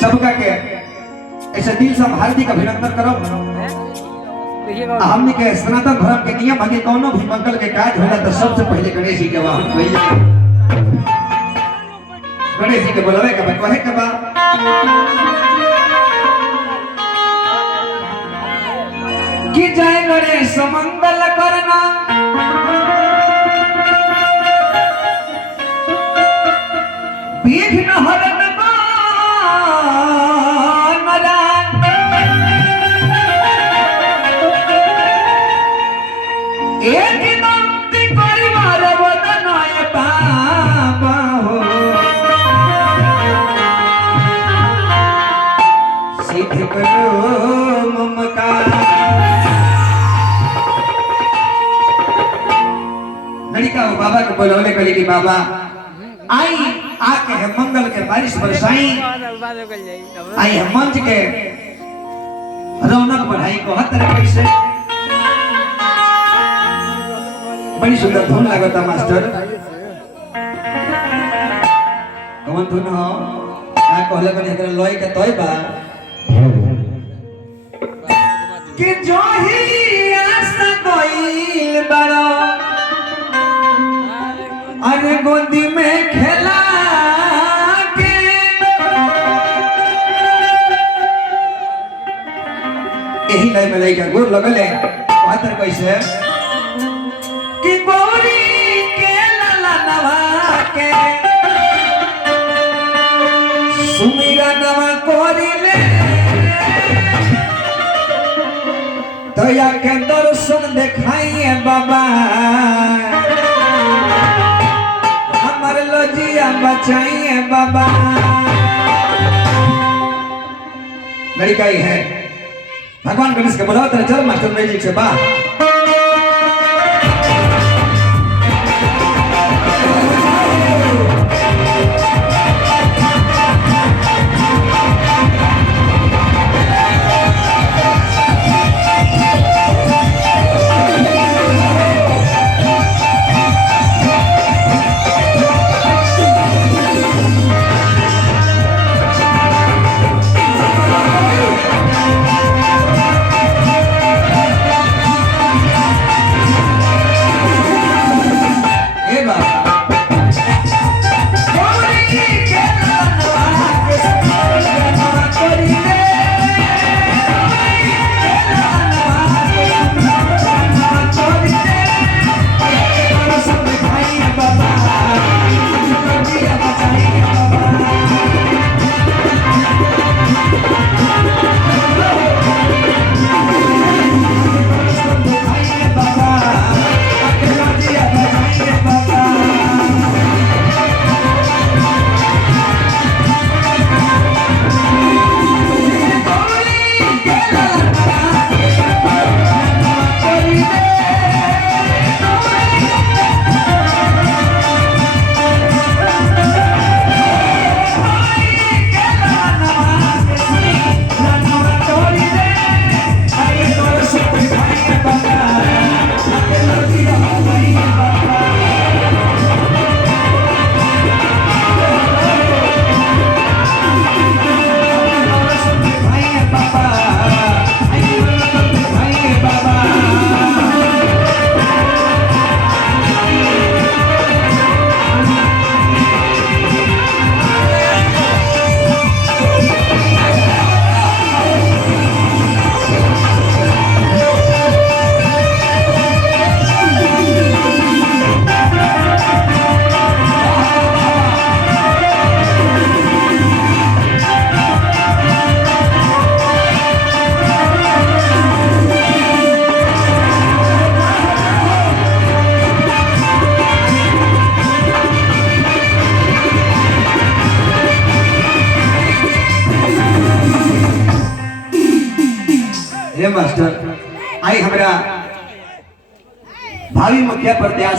सबका के ऐसे दिल से हार्दिक अभिनंदन करो। हमने के सनातन धर्म के नियम है कि कोनो भी मंगल के कार्य होला तो सबसे पहले गणेश जी के वाहन भइले गणेश जी के बुलावे के बाद कहे के बा कि जय गणेश मंगल करना विघ्न हरण लड़का बाबा को बोलौले कहले कि बाबा आई आके है मंगल के बारिश बरसाई आई है मंच के रौनक बढ़ाई को हर तरह कैसे बड़ी सुंदर धुन लगता मास्टर कौन धुन हो का कहले कने एकरा लय के तोय बा कि जो ही आस कोइल बड़ो अरे गोदी में खेला के यही लय में लइका गोर लगले पातर कैसे कि गौरी के लाला नवा के सुमिरा नवा कोरिले दया के दर्शन देखाइए बाबा हमारे लजिया बचाइए बाबा। लड़का ही है भगवान गणेश के बुलाओ तेरे चल मास्टर म्यूजिक से बा मास्टर आई हमारा भावी मुखिया प्रत्याशी